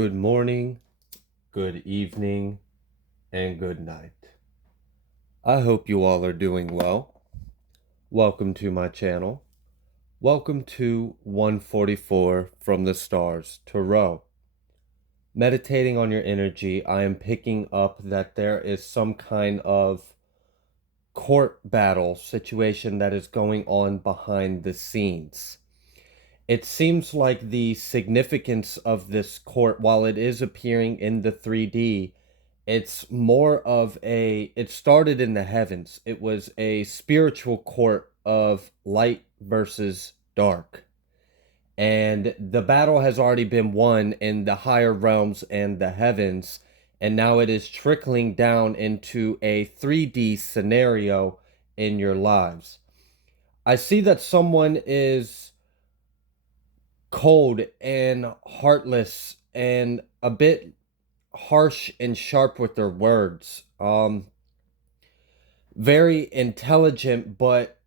Good morning, good evening, and good night. I hope you all are doing well. Welcome to my channel. Welcome to 144 from the stars tarot. Meditating on your energy, I am picking up that there is some kind of court battle situation that is going on behind the scenes. It seems like the significance of this court, while it is appearing in the 3D, it's more of it started in the heavens. It was a spiritual court of light versus dark. And the battle has already been won in the higher realms and the heavens. And now it is trickling down into a 3D scenario in your lives. I see that someone is cold and heartless and a bit harsh and sharp with their words. Very intelligent, but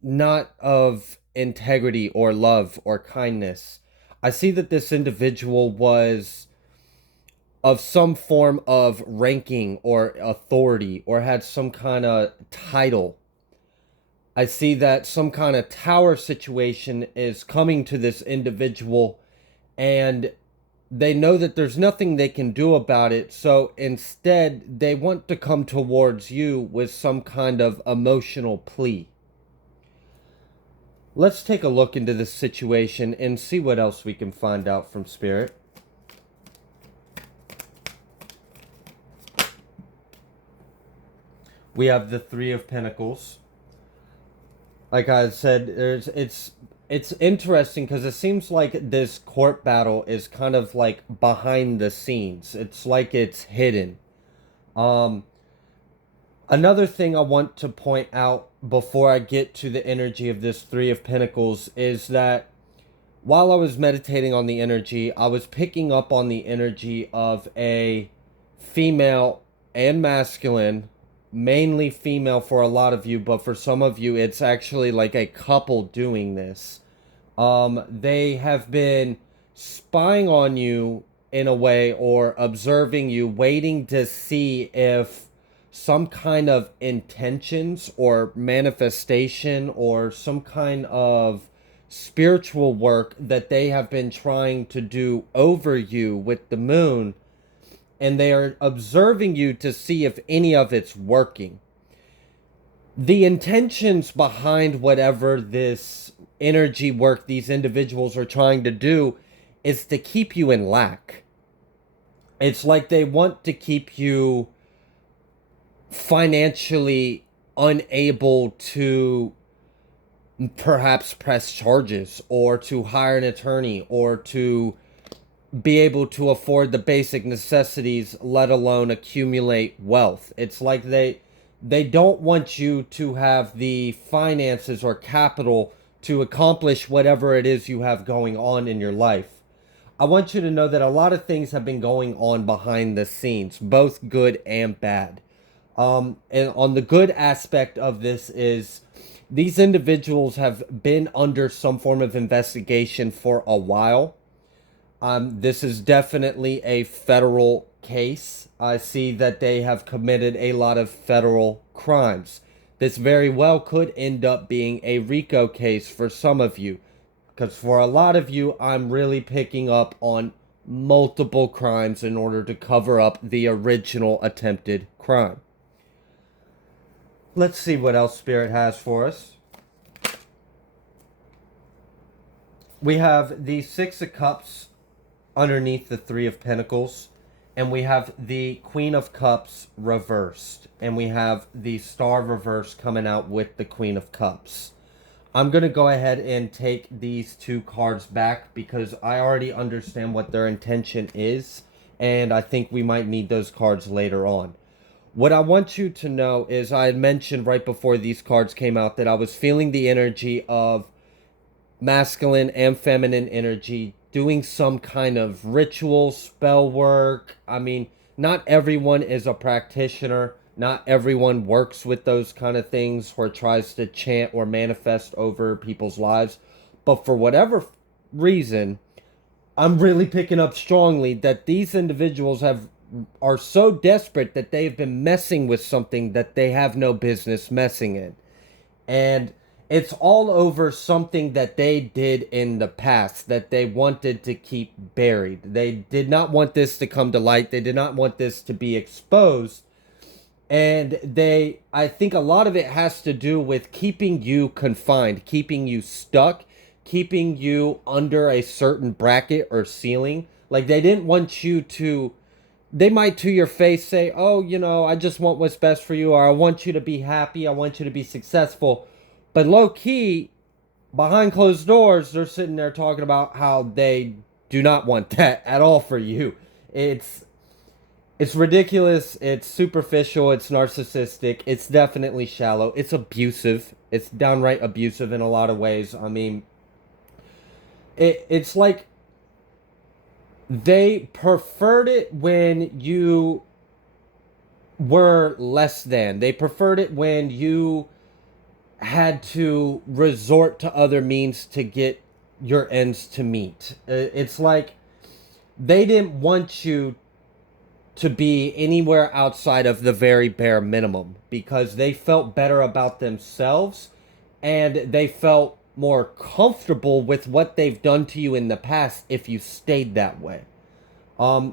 not of integrity or love or kindness. I see that this individual was of some form of ranking or authority or had some kind of title. I see that some kind of tower situation is coming to this individual, and they know that there's nothing they can do about it. So instead, they want to come towards you with some kind of emotional plea. Let's take a look into this situation and see what else we can find out from Spirit. We have the Three of Pentacles. Like I said, it's interesting because it seems like this court battle is kind of like behind the scenes. It's like it's hidden. Another thing I want to point out before I get to the energy of this Three of Pentacles is that while I was meditating on the energy, I was picking up on the energy of a female and masculine, mainly female for a lot of you, but for some of you, it's actually like a couple doing this. They have been spying on you in a way, or observing you, waiting to see if some kind of intentions or manifestation or some kind of spiritual work that they have been trying to do over you with the moon, and they are observing you to see if any of it's working. The intentions behind whatever this energy work these individuals are trying to do is to keep you in lack. It's like they want to keep you financially unable to perhaps press charges or to hire an attorney or to be able to afford the basic necessities, let alone accumulate wealth. It's like they don't want you to have the finances or capital to accomplish whatever it is you have going on in your life. I want you to know that a lot of things have been going on behind the scenes, both good and bad. And on the good aspect of this is these individuals have been under some form of investigation for a while. This is definitely a federal case. I see that they have committed a lot of federal crimes. This very well could end up being a RICO case for some of you, because for a lot of you, I'm really picking up on multiple crimes in order to cover up the original attempted crime. Let's see what else Spirit has for us. We have the Six of Cups underneath the Three of Pentacles, and we have the Queen of Cups reversed, and we have the Star reversed coming out with the Queen of Cups. I'm going to go ahead and take these two cards back because I already understand what their intention is, and I think we might need those cards later on. What I want you to know is I had mentioned right before these cards came out that I was feeling the energy of masculine and feminine energy doing some kind of ritual, spell work. I mean, not everyone is a practitioner. Not everyone works with those kind of things or tries to chant or manifest over people's lives. But for whatever reason, I'm really picking up strongly that these individuals are so desperate that they've been messing with something that they have no business messing in. And it's all over something that they did in the past that they wanted to keep buried. They did not want this to come to light. They did not want this to be exposed. And I think a lot of it has to do with keeping you confined, keeping you stuck, keeping you under a certain bracket or ceiling. Like they didn't want you to, they might to your face say, oh, I just want what's best for you, or I want you to be happy, I want you to be successful. But low key, behind closed doors, they're sitting there talking about how they do not want that at all for you. It's it's ridiculous, it's superficial, it's narcissistic, it's definitely shallow, it's abusive. It's downright abusive in a lot of ways. I mean, it's like they preferred it when you were less than. They preferred it when you had to resort to other means to get your ends to meet. It's like they didn't want you to be anywhere outside of the very bare minimum because they felt better about themselves and they felt more comfortable with what they've done to you in the past if you stayed that way.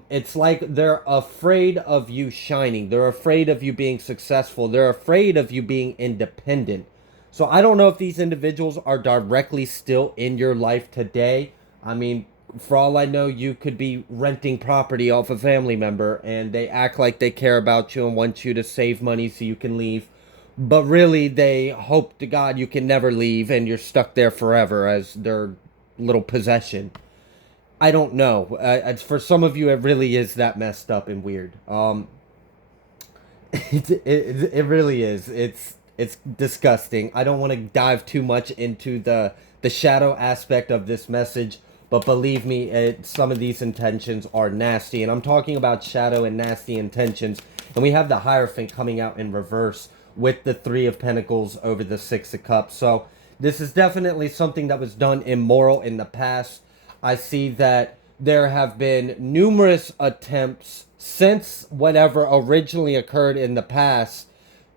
It's like they're afraid of you shining. They're afraid of you being successful. They're afraid of you being independent. So I don't know if these individuals are directly still in your life today. I mean, for all I know, you could be renting property off a family member and they act like they care about you and want you to save money so you can leave. But really, they hope to God you can never leave and you're stuck there forever as their little possession. I don't know. For some of you, it really is that messed up and weird. It really is. It's disgusting. I don't want to dive too much into the shadow aspect of this message, but believe me, some of these intentions are nasty, and I'm talking about shadow and nasty intentions. And we have the Hierophant coming out in reverse with the Three of Pentacles over the Six of Cups. So this is definitely something that was done immoral in the past. I see that there have been numerous attempts since whatever originally occurred in the past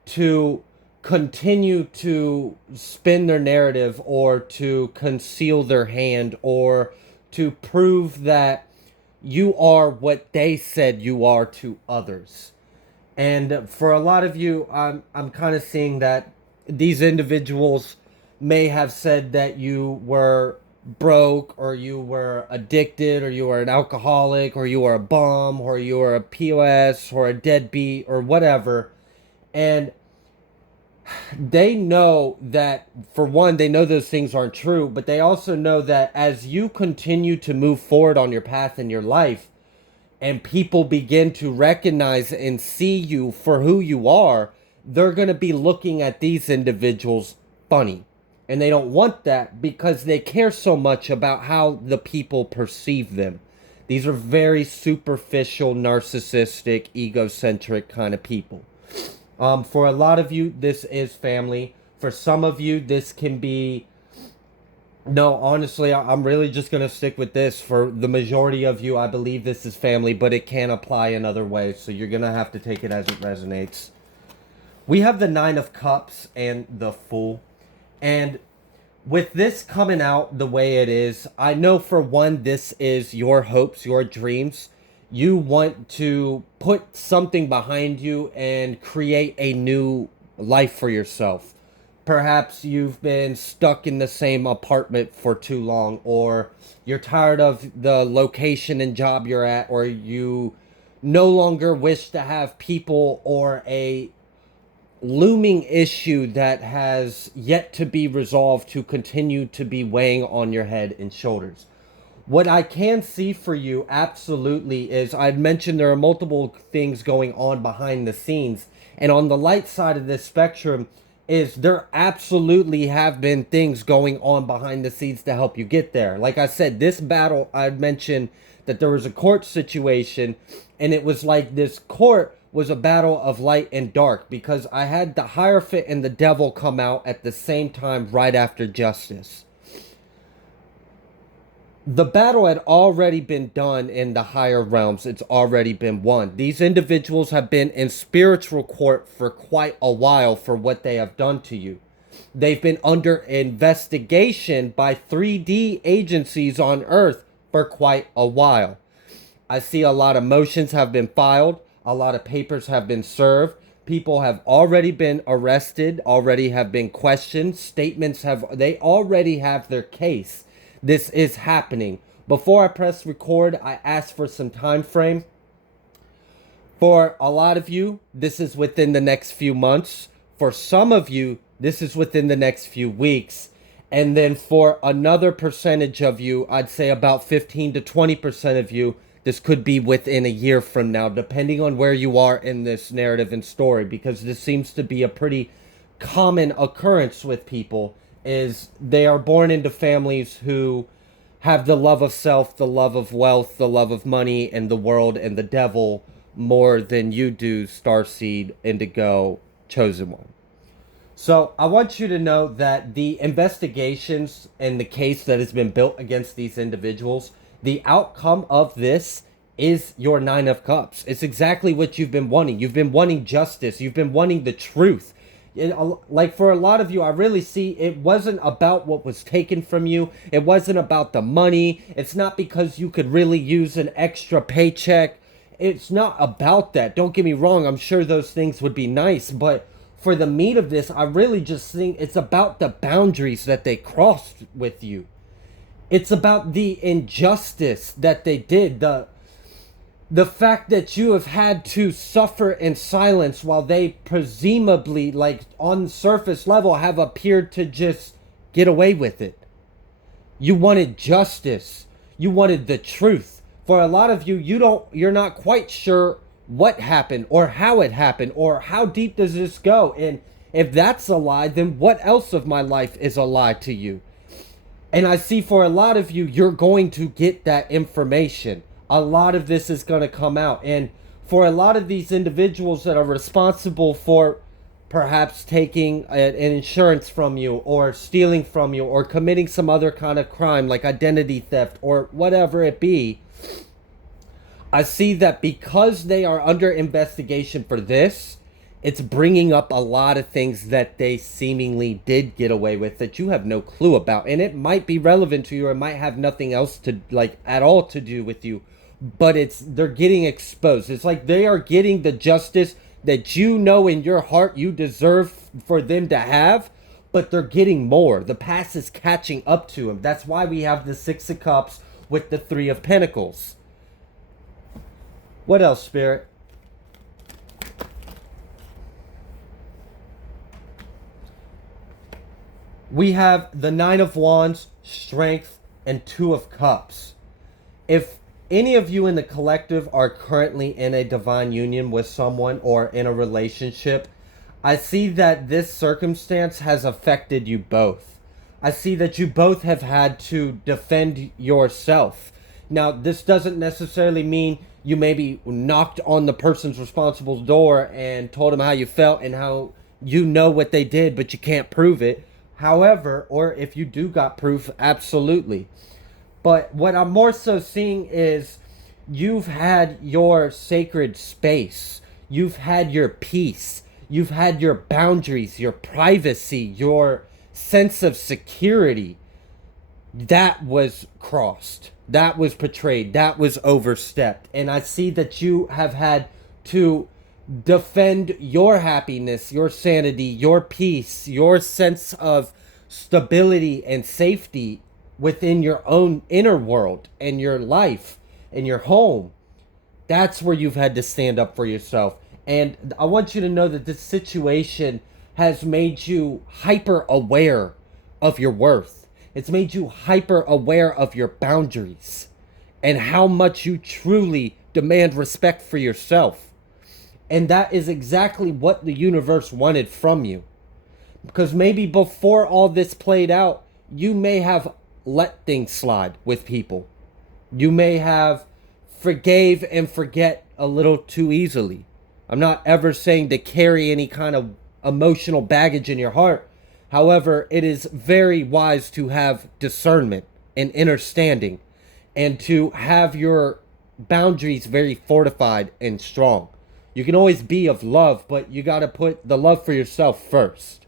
to continue to spin their narrative or to conceal their hand or to prove that you are what they said you are to others. And for a lot of you, I'm kind of seeing that these individuals may have said that you were broke or you were addicted or you were an alcoholic or you were a bum or you were a POS or a deadbeat or whatever. And they know that, for one, they know those things aren't true, but they also know that as you continue to move forward on your path in your life and people begin to recognize and see you for who you are, they're going to be looking at these individuals funny. And they don't want that because they care so much about how the people perceive them. These are very superficial, narcissistic, egocentric kind of people. For a lot of you, this is family. For some of you, this can be... No, honestly, I'm really just going to stick with this. For the majority of you, I believe this is family, but it can apply in other ways. So you're going to have to take it as it resonates. We have the Nine of Cups and the Fool. And with this coming out the way it is, I know for one, this is your hopes, your dreams. You want to put something behind you and create a new life for yourself. Perhaps you've been stuck in the same apartment for too long, or you're tired of the location and job you're at, or you no longer wish to have people or a looming issue that has yet to be resolved to continue to be weighing on your head and shoulders. What I can see for you absolutely is, I've mentioned there are multiple things going on behind the scenes, and on the light side of this spectrum is there absolutely have been things going on behind the scenes to help you get there. Like I said, this battle, I mentioned that there was a court situation, and it was like this court was a battle of light and dark because I had the Hierophant and the Devil come out at the same time right after Justice. The battle had already been done in the higher realms. It's already been won. These individuals have been in spiritual court for quite a while for what they have done to you. They've been under investigation by 3D agencies on Earth for quite a while. I see a lot of motions have been filed, a lot of papers have been served. People have already been arrested, already have been questioned. Statements they already have their case. This is happening. Before I press record, I asked for some time frame. For a lot of you, this is within the next few months. For some of you, this is within the next few weeks. And then for another percentage of you, I'd say about 15 to 20% of you, this could be within a year from now, depending on where you are in this narrative and story, because this seems to be a pretty common occurrence with people, is they are born into families who have the love of self, the love of wealth, the love of money, and the world and the devil more than you do, Starseed, Indigo, Chosen One. So I want you to know that the investigations and the case that has been built against these individuals, the outcome of this is your Nine of Cups. It's exactly what you've been wanting. You've been wanting justice. You've been wanting the truth. Like for a lot of you, I really see it wasn't about what was taken from you. It wasn't about the money. It's not because you could really use an extra paycheck. It's not about that. Don't get me wrong. I'm sure those things would be nice, but for the meat of this, I really just think it's about the boundaries that they crossed with you. It's about the injustice that they did, the fact that you have had to suffer in silence while they presumably, like on surface level, have appeared to just get away with it. You wanted justice. You wanted the truth. For a lot of you, you're not quite sure what happened or how it happened or how deep does this go. And if that's a lie, then what else of my life is a lie to you? And I see for a lot of you, you're going to get that information. A lot of this is going to come out. And for a lot of these individuals that are responsible for perhaps taking an insurance from you or stealing from you or committing some other kind of crime like identity theft or whatever it be, I see that because they are under investigation for this, it's bringing up a lot of things that they seemingly did get away with that you have no clue about. And it might be relevant to you or it might have nothing else to like at all to do with you, but they're getting exposed. It's like they are getting the justice that you know in your heart you deserve for them to have, but they're getting more. The past is catching up to them. That's why we have the Six of Cups with the Three of Pentacles. What else, Spirit? We have the Nine of Wands, Strength, and Two of Cups. If any of you in the collective are currently in a divine union with someone or in a relationship, I see that this circumstance has affected you both. I see that you both have had to defend yourself. Now, this doesn't necessarily mean you maybe knocked on the person's responsible door and told them how you felt and how you know what they did, but you can't prove it. However, or if you do got proof, absolutely. But what I'm more so seeing is you've had your sacred space. You've had your peace. You've had your boundaries, your privacy, your sense of security. That was crossed. That was betrayed. That was overstepped. And I see that you have had to defend your happiness, your sanity, your peace, your sense of stability and safety within your own inner world and your life and your home. That's where you've had to stand up for yourself. And I want you to know that this situation has made you hyper aware of your worth. It's made you hyper aware of your boundaries and how much you truly demand respect for yourself. And that is exactly what the universe wanted from you. Because maybe before all this played out, you may have let things slide with people. You may have forgave and forget a little too easily. I'm not ever saying to carry any kind of emotional baggage in your heart. However, it is very wise to have discernment and understanding. and to have your boundaries very fortified and strong. You can always be of love, but you got to put the love for yourself first.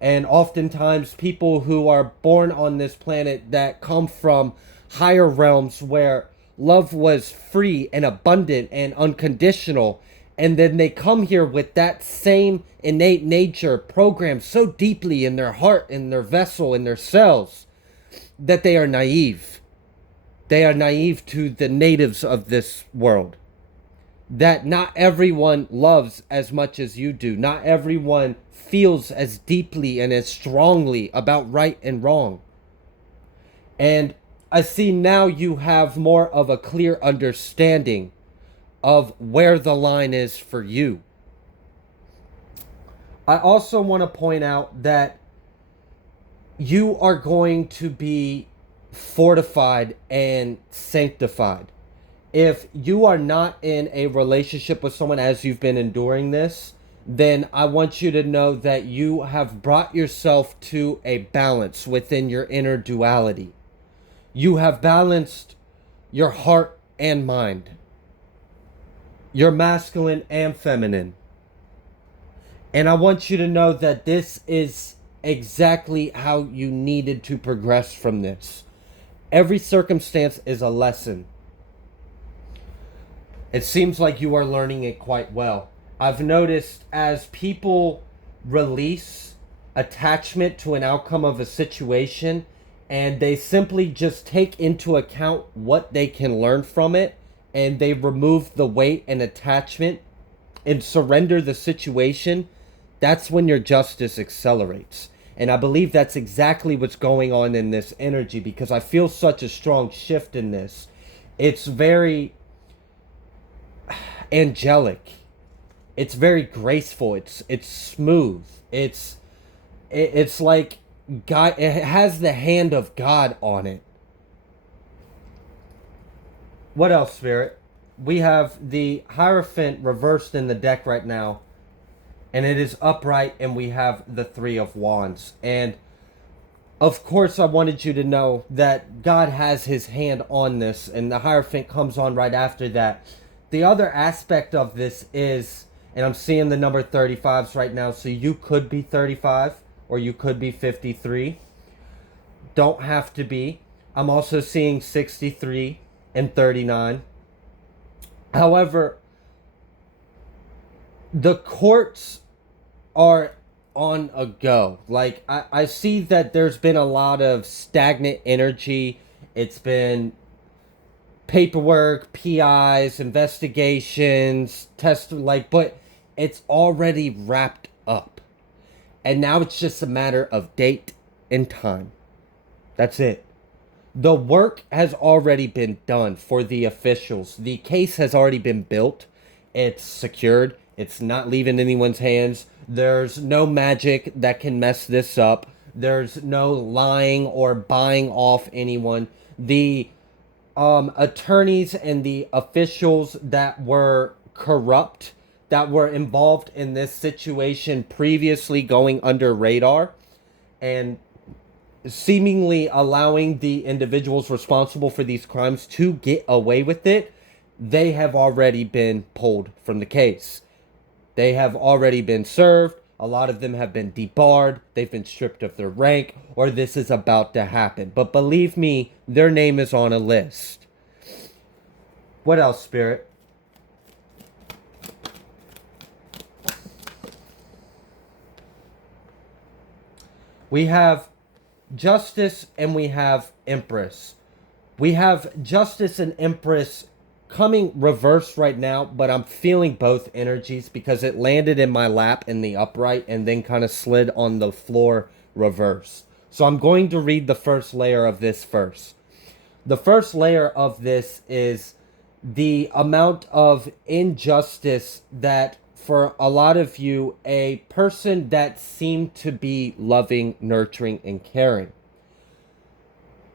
And oftentimes, people who are born on this planet that come from higher realms where love was free and abundant and unconditional, and then they come here with that same innate nature programmed so deeply in their heart, in their vessel, in their cells, that they are naive. They are naive to the natives of this world. That not everyone loves as much as you do. Not everyone feels as deeply and as strongly about right and wrong. And I see now you have more of a clear understanding of where the line is for you. I also want to point out that you are going to be fortified and sanctified. If you are not in a relationship with someone as you've been enduring this, then I want you to know that you have brought yourself to a balance within your inner duality. You have balanced your heart and mind, your masculine and feminine. And I want you to know that this is exactly how you needed to progress from this. Every circumstance is a lesson. It seems like you are learning it quite well. I've noticed as people release attachment to an outcome of a situation and they simply just take into account what they can learn from it, and they remove the weight and attachment and surrender the situation, that's when your justice accelerates. And I believe that's exactly what's going on in this energy, because I feel such a strong shift in this. It's very angelic. It's very graceful. It's smooth. It's like God. It has the hand of God on it. What else, Spirit? We have the Hierophant reversed in the deck right now, and it is upright, and we have the Three of Wands. And of course, I wanted you to know that God has his hand on this, and the Hierophant comes on right after that. The other aspect of this is, and I'm seeing the number 35s right now, so you could be 35 or you could be 53. Don't have to be. I'm also seeing 63 and 39. However, the courts are on a go. Like, I see that there's been a lot of stagnant energy. It's been paperwork, PIs, investigations, but it's already wrapped up. And now it's just a matter of date and time. That's it. The work has already been done for the officials. The case has already been built. It's secured. It's not leaving anyone's hands. There's no magic that can mess this up. There's no lying or buying off anyone. The attorneys and the officials that were corrupt, that were involved in this situation previously going under radar and seemingly allowing the individuals responsible for these crimes to get away with it, they have already been pulled from the case. They have already been served. A lot of them have been debarred. They've been stripped of their rank, or this is about to happen. But believe me, their name is on a list. What else, Spirit? We have Justice and we have Empress. We have Justice and Empress coming reversed right now, but I'm feeling both energies because it landed in my lap in the upright and then kind of slid on the floor reverse. So I'm going to read the first layer of this first. The first layer of this is the amount of injustice that for a lot of you, a person that seemed to be loving, nurturing, and caring.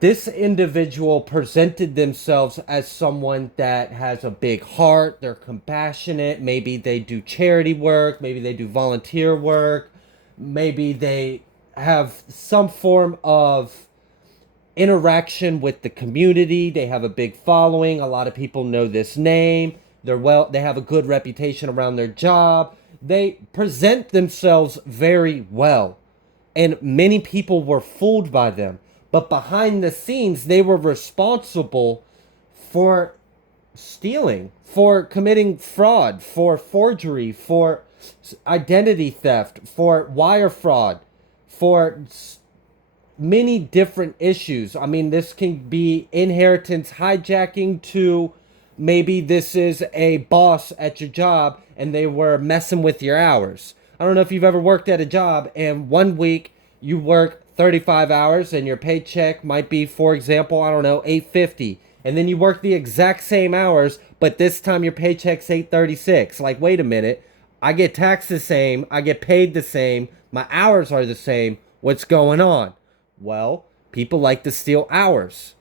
This individual presented themselves as someone that has a big heart, they're compassionate, maybe they do charity work, maybe they do volunteer work, maybe they have some form of interaction with the community. They have a big following. A lot of people know this name. They have a good reputation around their job. They present themselves very well. And many people were fooled by them. But behind the scenes, they were responsible for stealing, for committing fraud, for forgery, for identity theft, for wire fraud, for many different issues. I mean, this can be inheritance hijacking to maybe this is a boss at your job and they were messing with your hours. I don't know if you've ever worked at a job and one week you work 35 hours and your paycheck might be, for example, I don't know, $8.50. And then you work the exact same hours, but this time your paycheck's $8.36. Like, wait a minute. I get taxed the same. I get paid the same. My hours are the same. What's going on? Well, people like to steal hours.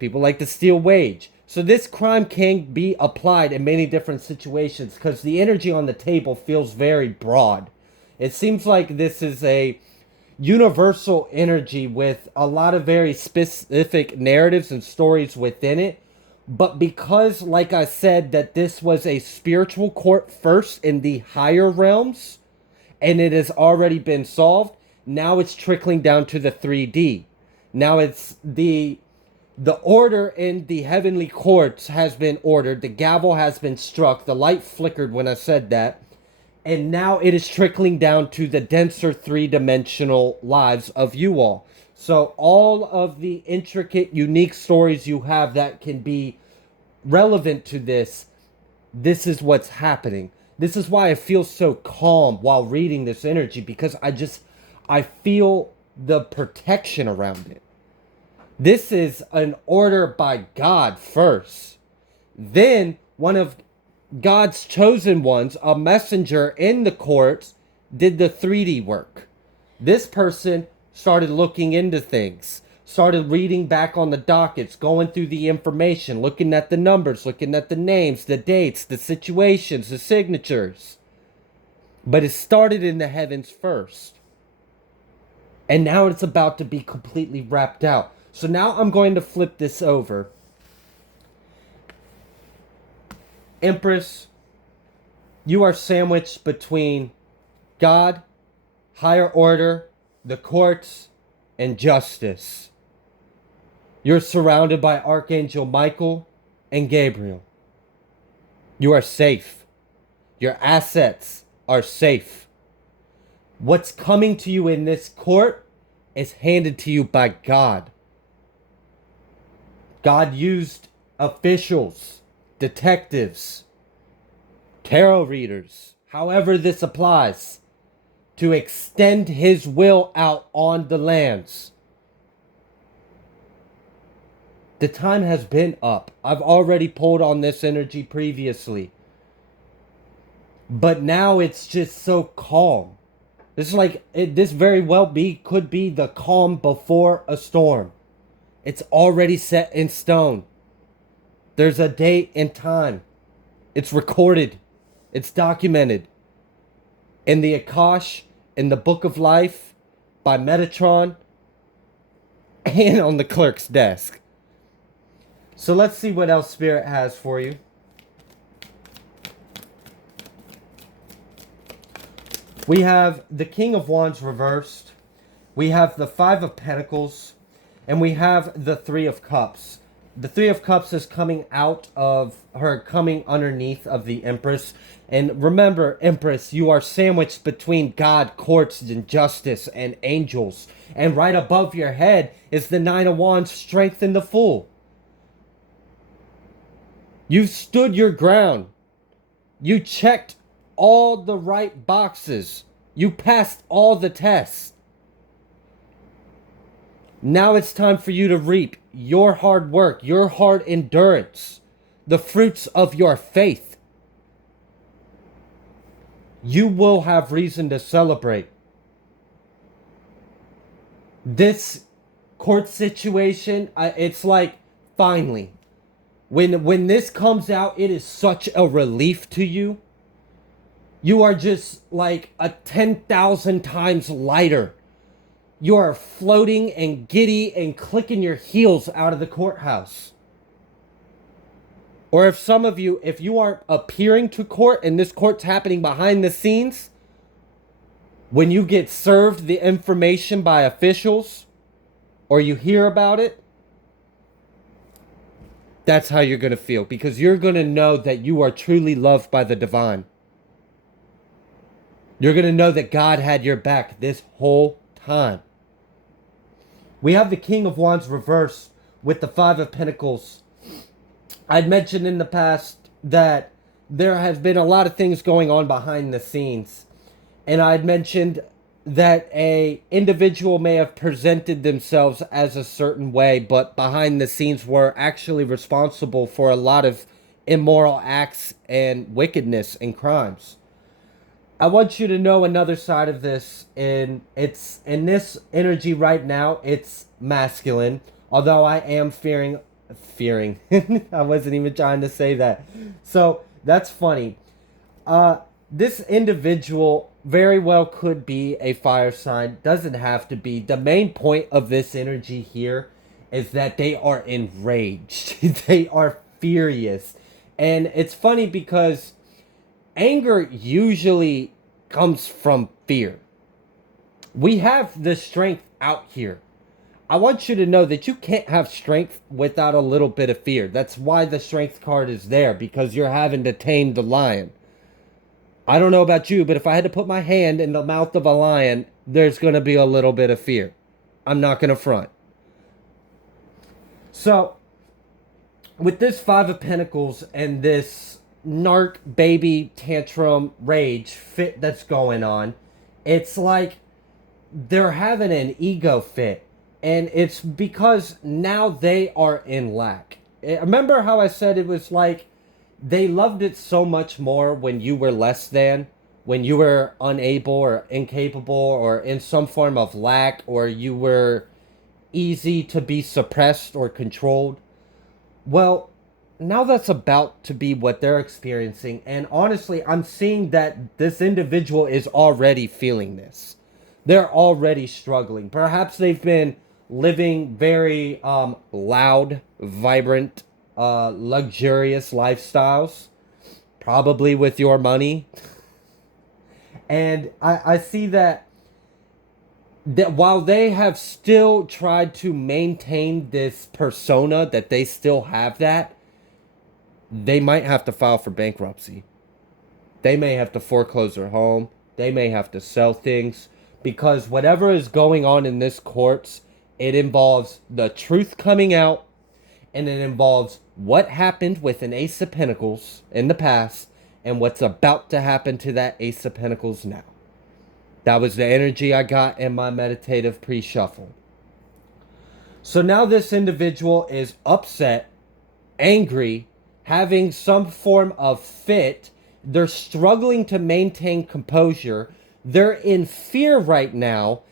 People like to steal wage. So this crime can be applied in many different situations because the energy on the table feels very broad. It seems like this is a universal energy with a lot of very specific narratives and stories within it. But because, like I said, that this was a spiritual court first in the higher realms, and it has already been solved, now it's trickling down to the 3D. Now it's the order in the heavenly courts has been ordered. The gavel has been struck. The light flickered when I said that. And now it is trickling down to the denser three-dimensional lives of you all. So all of the intricate, unique stories you have that can be relevant to this is what's happening. This is why I feel so calm while reading this energy, because I feel the protection around it. This is an order by God first. Then one of God's chosen ones, a messenger in the courts, did the 3D work. This person started looking into things, started reading back on the dockets, going through the information, looking at the numbers, looking at the names, the dates, the situations, the signatures. But it started in the heavens first. And now it's about to be completely wrapped out. So now I'm going to flip this over. Empress, you are sandwiched between God, higher order, the courts, and justice. You're surrounded by Archangel Michael and Gabriel. You are safe. Your assets are safe. What's coming to you in this court is handed to you by God. God used officials, detectives, tarot readers, however this applies, to extend his will out on the lands. The time has been up. I've already pulled on this energy previously. But now it's just so calm. This is like, this very well could be the calm before a storm. It's already set in stone. There's a date and time. It's recorded. It's documented. In the Akash, in the Book of Life, by Metatron, and on the clerk's desk. So let's see what else Spirit has for you. We have the King of Wands reversed. We have the Five of Pentacles. And we have the Three of Cups. The Three of Cups is coming out of her, coming underneath of the Empress. And remember, Empress, you are sandwiched between God, courts, and justice, and angels. And right above your head is the Nine of Wands, strength in the Fool. You've stood your ground. You checked all the right boxes. You passed all the tests. Now it's time for you to reap your hard work, your hard endurance, the fruits of your faith. You will have reason to celebrate. This court situation, it's like, finally. When this comes out, it is such a relief to you. You are just like a 10,000 times lighter. You are floating and giddy and clicking your heels out of the courthouse. Or if some of you, if you aren't appearing to court and this court's happening behind the scenes, when you get served the information by officials or you hear about it, that's how you're going to feel, because you're going to know that you are truly loved by the divine. You're going to know that God had your back this whole time. We have the King of Wands reversed with the Five of Pentacles. I'd mentioned in the past that there has been a lot of things going on behind the scenes. And I'd mentioned that a individual may have presented themselves as a certain way, but behind the scenes were actually responsible for a lot of immoral acts and wickedness and crimes. I want you to know another side of this, and it's in this energy right now, it's masculine. Although I am fearing. I wasn't even trying to say that. So that's funny. This individual very well could be a fire sign. Doesn't have to be. The main point of this energy here is that they are enraged. They are furious. And it's funny because anger usually comes from fear. We have the strength out here. I want you to know that you can't have strength without a little bit of fear. That's why the strength card is there, because you're having to tame the lion. I don't know about you, but if I had to put my hand in the mouth of a lion, there's going to be a little bit of fear. I'm not going to front. So, with this Five of Pentacles and this narc baby tantrum rage fit that's going on, it's like they're having an ego fit. And it's because now they are in lack. Remember how I said it was like they loved it so much more when you were less than, when you were unable or incapable or in some form of lack, or you were easy to be suppressed or controlled. Well, now that's about to be what they're experiencing. And honestly, I'm seeing that this individual is already feeling this. They're already struggling. Perhaps they've been living very loud, vibrant, luxurious lifestyles, probably with your money. And I see that while they have still tried to maintain this persona, that they still have that, they might have to file for bankruptcy. They may have to foreclose their home. They may have to sell things, because whatever is going on in this courts, it involves the truth coming out, and it involves what happened with an Ace of Pentacles in the past and what's about to happen to that Ace of Pentacles now. That was the energy I got in my meditative pre-shuffle. So now this individual is upset, angry, having some form of fit. They're struggling to maintain composure. They're in fear right now,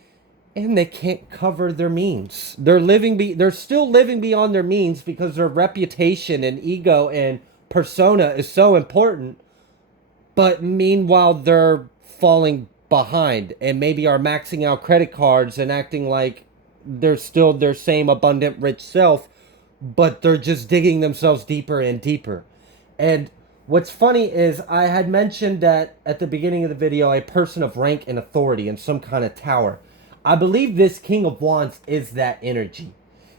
and they can't cover their means. They're still living beyond their means because their reputation and ego and persona is so important. But meanwhile, they're falling behind and maybe are maxing out credit cards and acting like they're still their same abundant rich self, but they're just digging themselves deeper and deeper. And what's funny is I had mentioned that at the beginning of the video, a person of rank and authority in some kind of tower. I believe this King of Wands is that energy.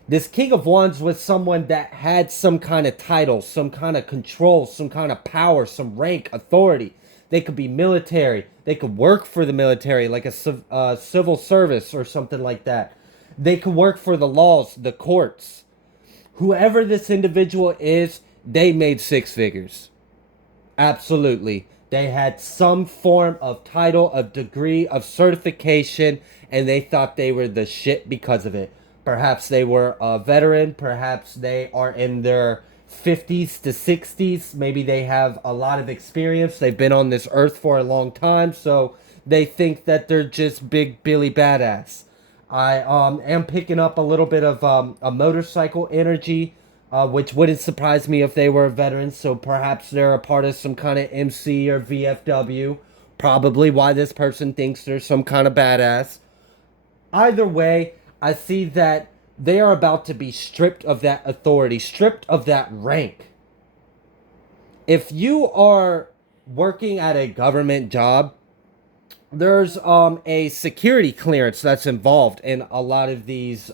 This King of Wands was someone that had some kind of title, some kind of control, some kind of power, some rank, authority. They could be military. They could work for the military, like a civil service or something like that. They could work for the laws, the courts. Whoever this individual is, they made six figures. Absolutely. They had some form of title, of degree, of certification, and they thought they were the shit because of it. Perhaps they were a veteran. Perhaps they are in their 50s to 60s. Maybe they have a lot of experience. They've been on this earth for a long time, so they think that they're just big Billy Badass. I am picking up a little bit of a motorcycle energy, which wouldn't surprise me if they were veterans. So perhaps they're a part of some kind of MC or VFW. Probably why this person thinks they're some kind of badass. either way, I see that they are about to be stripped of that authority, stripped of that rank. If you are working at a government job, there's a security clearance that's involved in a lot of these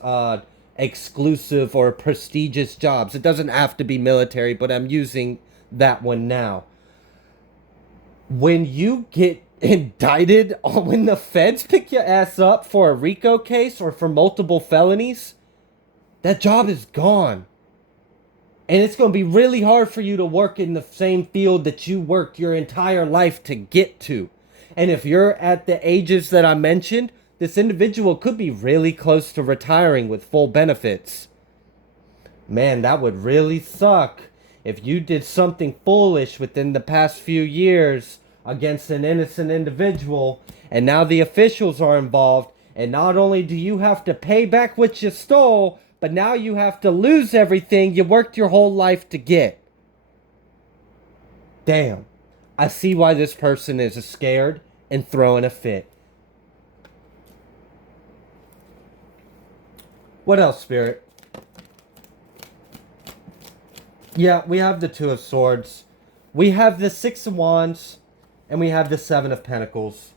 exclusive or prestigious jobs. It doesn't have to be military, but I'm using that one now. When you get indicted, when the feds pick your ass up for a RICO case or for multiple felonies, that job is gone. And it's going to be really hard for you to work in the same field that you worked your entire life to get to. And if you're at the ages that I mentioned, this individual could be really close to retiring with full benefits. Man, that would really suck if you did something foolish within the past few years against an innocent individual, and now the officials are involved, and not only do you have to pay back what you stole, but now you have to lose everything you worked your whole life to get. Damn. I see why this person is scared and throwing a fit. What else, Spirit? Yeah, we have the Two of Swords. We have the Six of Wands. And we have the Seven of Pentacles.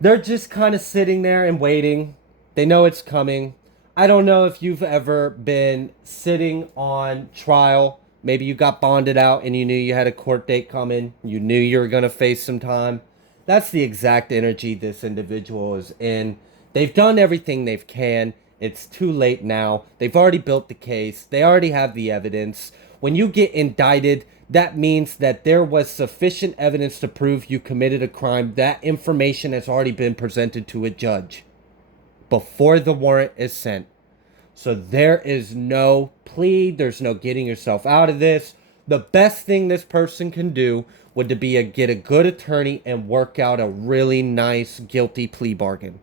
They're just kind of sitting there and waiting. They know it's coming. I don't know if you've ever been sitting on trial. Maybe you got bonded out and you knew you had a court date coming. You knew you were going to face some time. That's the exact energy this individual is in. They've done everything they can. It's too late now. They've already built the case. They already have the evidence. When you get indicted, that means that there was sufficient evidence to prove you committed a crime. That information has already been presented to a judge before the warrant is sent. So there is no plea. There's no getting yourself out of this. The best thing this person can do would to be get a good attorney and work out a really nice guilty plea bargain.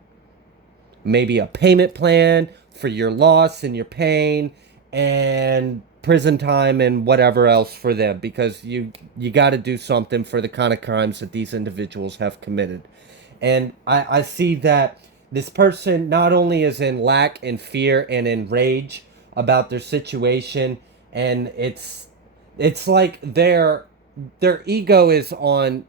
Maybe a payment plan for your loss and your pain and prison time and whatever else for them, because you got to do something for the kind of crimes that these individuals have committed. And I see that this person not only is in lack and fear and in rage about their situation, and it's like their ego is on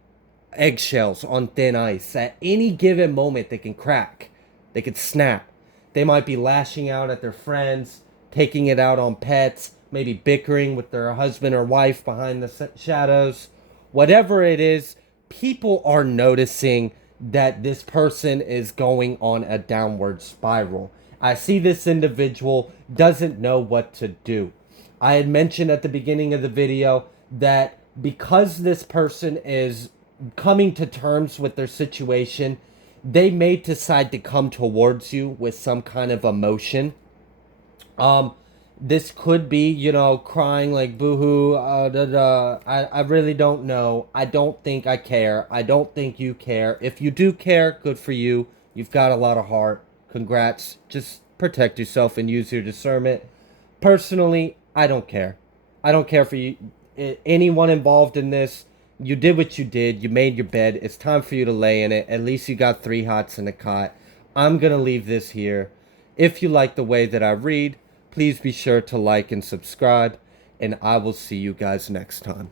eggshells, on thin ice. At any given moment they can crack, they could snap. They might be lashing out at their friends, taking it out on pets, maybe bickering with their husband or wife behind the shadows. Whatever it is, people are noticing that this person is going on a downward spiral. I see this individual doesn't know what to do. I had mentioned at the beginning of the video that because this person is coming to terms with their situation, they may decide to come towards you with some kind of emotion. This could be, crying like boohoo, I really don't know. I don't think I care. I don't think you care. If you do care, good for you. You've got a lot of heart. Congrats. Just protect yourself and use your discernment. Personally, I don't care. I don't care for you. Anyone involved in this. You did what you did. You made your bed. It's time for you to lay in it. At least you got 3 hots in a cot. I'm going to leave this here. If you like the way that I read, please be sure to like and subscribe, and I will see you guys next time.